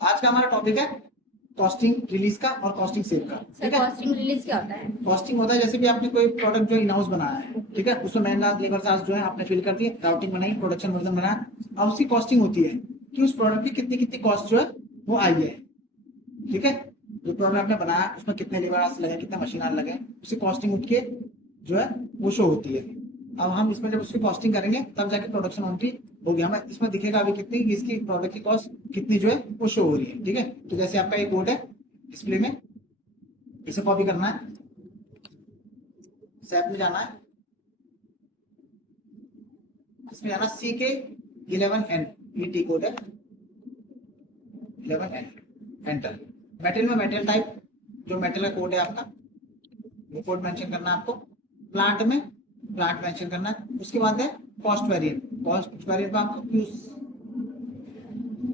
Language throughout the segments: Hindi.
आज का हमारा टॉपिक है कॉस्टिंग रिलीज का और कॉस्टिंग सेव का। सर ठीक है, कॉस्टिंग रिलीज क्या होता है? कॉस्टिंग होता है जैसे कि आपने कोई प्रोडक्ट जो इन हाउस बनाया है, ठीक है, उसमें मैन लेबर चार्ज जो है आपने फिल कर दिए, राउटिंग बनाई, प्रोडक्शन वर्जन बनाया। अब उसकी कॉस्टिंग होती है कि उस प्रोडक्ट की कितनी कितनी कॉस्ट जो है वो आई है। ठीक है, जो प्रोडक्ट आपने बनाया उसमें कितने लेबर आवर्स लगे, कितने मशीन आवर लगे, उसकी कॉस्टिंग उठ के जो है वो शो होती है। अब हम इसमें जब उसकी कॉस्टिंग करेंगे तब जाके प्रोडक्शन एंट्री होगी, हमें इसमें दिखेगा अभी कितनी इसकी प्रोडक्ट की कॉस्ट कितनी जो है वो शो हो रही है। ठीक है, तो जैसे आपका एक कोड है डिस्प्ले में, इसे कॉपी करना है, सैप में जाना है, इसमें जाना CK11N, ये टी कोड है 11N, एंटर। मेटेरियल में मेटेरियल टाइप जो मेटेरियल का कोड है आपका वो कोड मेंशन करना है आपको। प्लांट में प्लांट मेंशन करना है। उसके बाद है कॉस्ट वेरिएंट, कॉस्ट वेरिएंट में आपको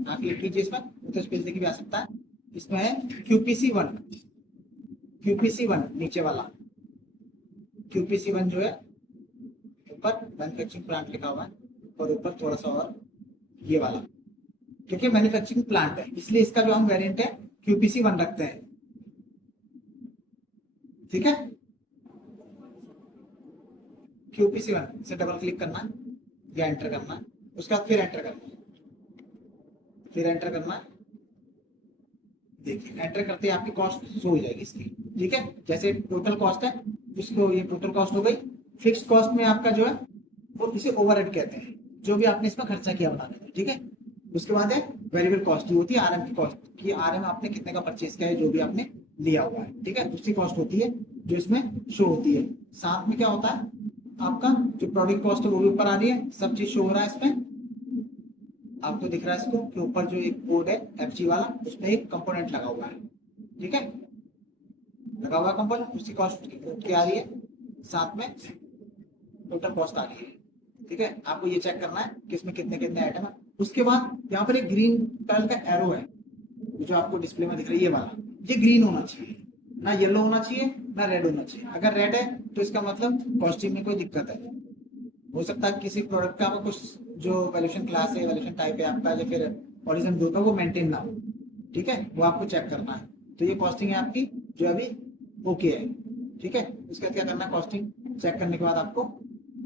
आप क्लिक कीजिए, इसमें तो पेज देखिए भी आ सकता है। इसमें है QPC1, QPC1 नीचे वाला, QPC1 जो है ऊपर मैन्युफैक्चरिंग प्लांट लिखा हुआ है और ऊपर थोड़ा सा और ये वाला, क्योंकि मैन्युफैक्चरिंग प्लांट है इसलिए इसका जो हम वेरिएंट है QPC1 रखते हैं। ठीक है, QPC1 से डबल क्लिक करना है या एंटर करना है, उसके बाद फिर एंटर करना है, फिर एंटर करना है। देखिए एंटर करते ही आपकी कॉस्ट शो हो जाएगी इसकी। ठीक है, जैसे टोटल कॉस्ट है उसको ये टोटल कॉस्ट हो गई। फिक्स्ड कॉस्ट में आपका जो है वो इसे ओवरहेड कहते हैं, जो भी आपने इसमें खर्चा किया बनाने में। ठीक है, उसके बाद है वेरिएबल कॉस्ट, होती है RM की कॉस्ट कि RM आपने कितने का परचेज किया है, जो भी आपने लिया हुआ है। ठीक है, उसकी कॉस्ट होती है जो इसमें शो होती है। साथ में क्या होता है आपका जो प्रोडक्ट कॉस्ट है वो भी ऊपर आ रही है, सब चीज शो हो रहा है इसमें आपको दिख रहा है इसको कि ऊपर जो एक कोड है FG वाला उसमें एक कंपोनेंट लगा हुआ है। ठीक है, लगा हुआ कंपोनेंट उसकी कॉस्ट क्या आ रही है, साथ में टोटल कॉस्ट आ रही है। ठीक है, आपको ये चेक करना है कि इसमें कितने कितने आइटम है। उसके बाद यहाँ पर एक ग्रीन कलर का एरो है जो आपको डिस्प्ले में दिख रही है, ये वाला, ये ग्रीन होना चाहिए, ना येलो होना चाहिए ना रेड होना चाहिए। अगर रेड है तो इसका मतलब कॉस्टिंग में कोई दिक्कत है। हो सकता है किसी प्रोडक्ट का कुछ जो वैल्यूएशन क्लास है, वैल्यूएशन टाइप है आपका, या फिर ओरिजिन ग्रुप है वो मेंटेन ना हो। ठीक है, वो आपको चेक करना है। तो ये कॉस्टिंग है आपकी जो अभी ओके है। ठीक है, उसके बाद क्या करना है, कॉस्टिंग चेक करने के बाद आपको,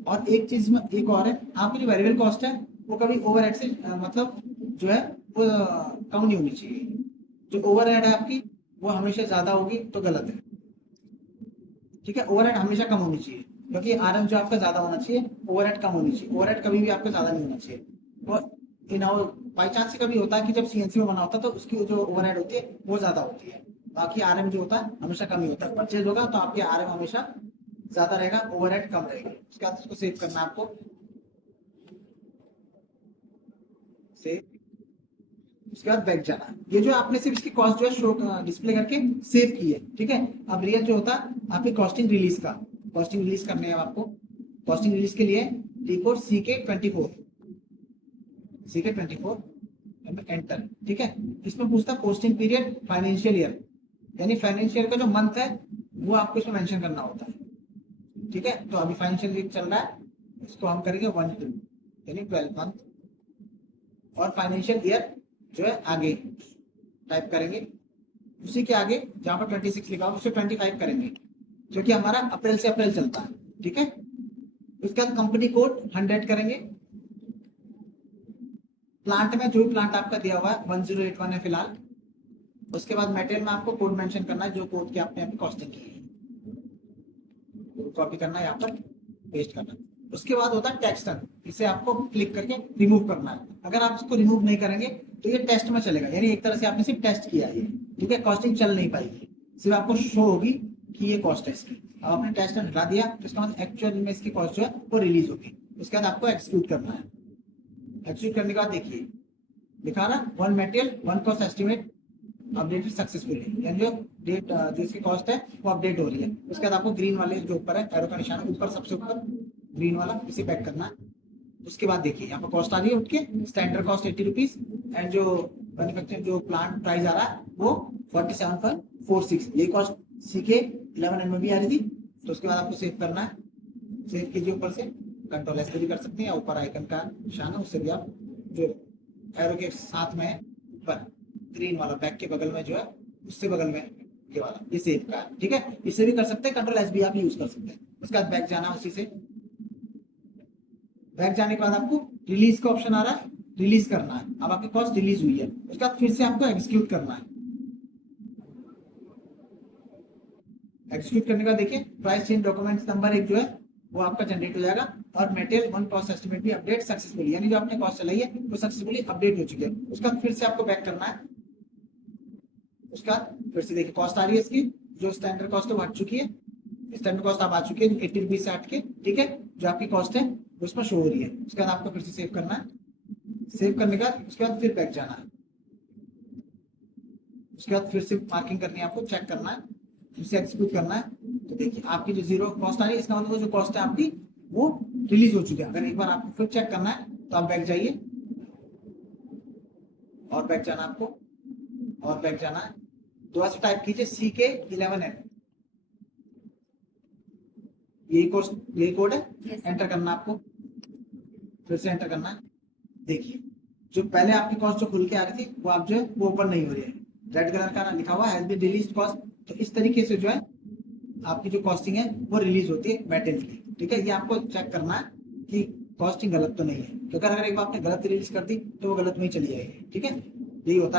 और एक चीज में एक और है, आपकी जो वेरिएबल कॉस्ट है वो कभी ओवरहेड से मतलब जो है वो कम नहीं होनी चाहिए। जो ओवरहेड है आपकी वो हमेशा ज्यादा होगी तो गलत है। ठीक है, ओवरहेड हमेशा कम होनी चाहिए, क्योंकि RM जो आपका ज्यादा होना चाहिए, ओवरहेड कम होनी चाहिए। ओवरहेड कभी भी आपका ज्यादा नहीं होना चाहिए। और इन बाई चांस कभी होता है कि जब CNC में बना होता है तो उसकी जो ओवरहेड होती है वो ज्यादा होती है, बाकी RM जो होता है हमेशा कम ही होता है। परचेज होगा तो आपके RM हमेशा ज्यादा रहेगा, ओवरहेड कम रहेगी। उसके बाद उसको सेव करना है आपको, सेव। उसके बाद बैक जाना है। ये जो आपने सिर्फ इसकी कॉस्ट जो है शो डिस्प्ले करके सेव की है। ठीक है, अब रियल जो होता है आपकी कॉस्टिंग रिलीज का, कॉस्टिंग रिलीज करने है आपको। कॉस्टिंग रिलीज के लिए टी कोड CK24, एंटर। ठीक है, इसमें पूछता है कॉस्टिंग पीरियड फाइनेंशियल ईयर, यानी फाइनेंशियल का जो मंथ है वो आपको इसमें मेंशन करना होता है। ठीक है, तो अभी फाइनेंशियल ईयर चल रहा है, इसको हम करेंगे 1-2 यानी 12 मंथ, और फाइनेंशियल ईयर जो है आगे टाइप करेंगे, उसी के आगे जहां पर 26 लिखा होगा उसे 25 करेंगे, क्योंकि हमारा अप्रैल से अप्रैल चलता है। ठीक है, उसके बाद कंपनी कोड 100 करेंगे। प्लांट में जो भी प्लांट आपका दिया हुआ है 1081 है फिलहाल। उसके बाद मेटेरियल में आपको कोड मेंशन करना है जो कोड की आपने अभी कॉस्टिंग की है, कॉपी करना है यहाँ पर पेस्ट करना है। उसके बाद होता है टेक्सटन, इसे आपको क्लिक करके रिमूव करना है। अगर आप इसको रिमूव नहीं करेंगे तो ये टेस्ट में चलेगा, यानी एक तरह से आपने सिर्फ टेस्ट किया है। ठीक है, कॉस्टिंग चल नहीं पाएगी, सिर्फ आपको शो होगी कि ये कॉस्ट है इसकी। अब आपने टेस्ट हटा दिया तो इसका मतलब एक्चुअल में इसकी कॉस्ट जो है वो रिलीज होगी। उसके बाद आपको एक्सक्यूट करना है। एक्सक्यूट करने के बाद देखिए लिखा ना 1 material 1 cost estimate updated successfully, यानी जो डेट जो इसकी कॉस्ट है वो अपडेट हो रही है। उसके बाद आपको ग्रीन वाले जो ऊपर है एरो का निशान ऊपर सबसे ऊपर ग्रीन वाला, इसे बैक करना है। उसके बाद देखिए यहाँ पर कॉस्ट आ रही है उठ के स्टैंडर्ड कॉस्ट 80 रुपीज, एंड जो मैन्युफैक्चरिंग जो प्लांट प्राइस आ रहा है वो 47.46, यही कॉस्ट CK11N में भी आ रही थी। तो उसके बाद आपको सेव करना है, सेव कीजिए ऊपर से, कंट्रोल S भी कर सकते हैं, या ऊपर आइकन का निशान है उससे भी आप जो एरो के साथ में ऊपर ग्रीन वाला बैक के बगल में जो है, उससे बगल में ये वाला, ये सेव का है, ठीक है। इसे भी कर सकते हैं, कंट्रोल एस भी आप यूज कर सकते हैं। उसके बाद बैक जाना, उसी से बैक जाने के बाद आपको रिलीज का ऑप्शन आ रहा है, रिलीज करना है। अब आपकी कॉस्ट रिलीज हुई है, उसके बाद फिर से आपको एग्जीक्यूट करना है। एग्जीक्यूट करने का देखिए प्राइस चेंज डॉक्यूमेंट्स नंबर एक जो है वो आपका जनरेट हो जाएगा, और मेटेरियल वन कॉस्ट एस्टिमेट भी अपडेट सक्सेसफुली, यानी जो आपने कॉस्ट चलाई है वो सक्सेसफुली अपडेट हो चुकी है। उसके बाद फिर से आपको बैक करना है। उसके बाद फिर से देखिए कॉस्ट आ रही है इसकी, जो स्टैंडर्ड कॉस्ट है वो हट चुकी है, स्टैंडर्ड कॉस्ट आप आ चुकी है 80 रुपीज से हट के, ठीक है। जो आपकी कॉस्ट है वो उसमें शो हो रही है। उसके बाद आपको फिर से सेव करना है। सेव करने का उसके बाद फिर बैक जाना है। उसके बाद फिर से मार्किंग करनी है, आपको चेक करना है, फिर से एग्जीक्यूट करना है। तो देखिए आपकी जो जीरो कॉस्ट आ रही है, इसका मतलब जो कॉस्ट है आपकी वो रिलीज हो चुकी है। अगर एक बार आपको फिर चेक करना है तो आप बैक जाइए, और बैक जाना आपको, और बैक जाना है। दोबारा से टाइप कीजिए CK11N, यही कोड है। एंटर करना आपको, फिर से एंटर करना है। देखिए जो पहले आपकी कॉस्ट जो खुल के आ रही थी वो आप जो है वो ओपन नहीं हो रही है, रेड कलर का लिखा हुआ हैज बीन रिलीज्ड कॉस्ट। तो इस तरीके से जो है आपकी जो कॉस्टिंग है वो रिलीज होती है मेटेरियल की, ठीक है। ये आपको चेक करना है कि कॉस्टिंग गलत तो नहीं है, क्योंकि अगर एक बार आपने गलत रिलीज कर दी तो वो गलत में ही चली जाएगी, ठीक है। यही होता है।